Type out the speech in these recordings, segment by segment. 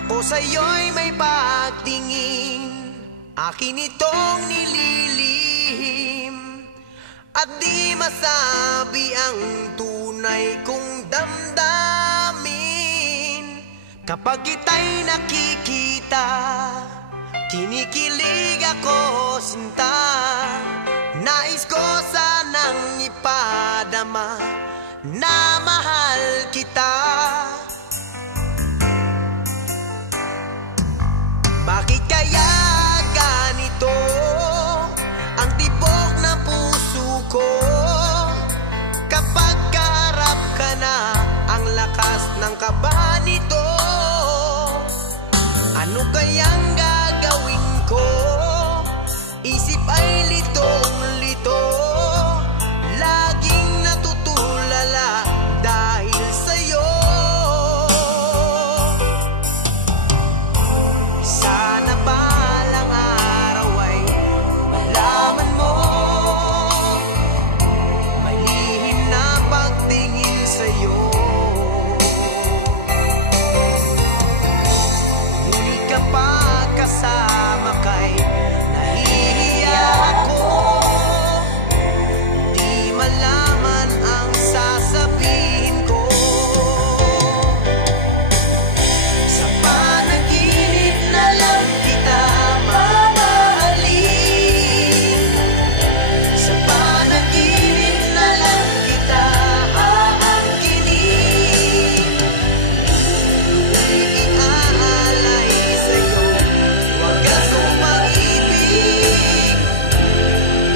Ako sa'yo'y may pagtingin, akin itong nililihim, at di masabi ang tunay kong damdamin. Kapag kita'y nakikita, kinikilig ako sinta. Nais ko sanang ipadama na mahal kita. Bakit kaya ganito ang tibok ng puso ko? Kapag kaharap ka na, ang lakas ng kaba nito. Ano kayang gagawin ko? Isip ay litong-lito, laging natutulala dahil sa'yo. Sana balang araw ay malaman mo, may lihim na pagtingin sa'yo. Ngunit kapag kasama ka'y nahihiya ako, di malaman ang sasabihin ko. Sa panaginip na lang kita mamahalin, sa panaginip na lang kita aangkinin. Ako'y iaalay sa'yo, wagas kong pag-ibig,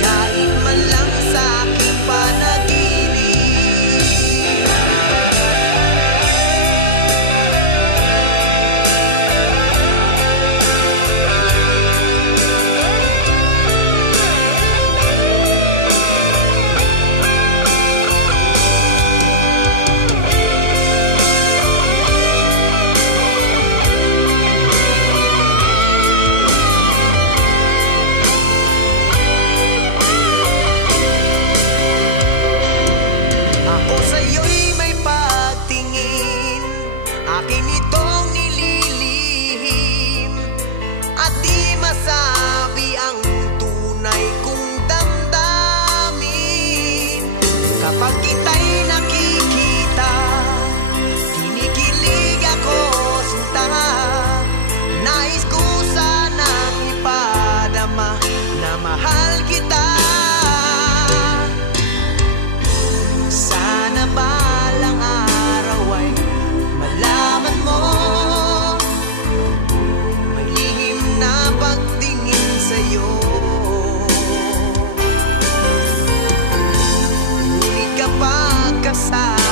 kahit man lang sa aking panaginip. Ako sa'yo'y may pagtingin, akin itong nililihim, at di masabi ang tunay kong damdamin. Kapag kita'y nakikita, kinikilig ako sinta. Nais ko sanang ipadama na mahal kita. Sana balang araw ay malaman mo, may lihim na pagtingin sa'yo. Ngunit kapag kasama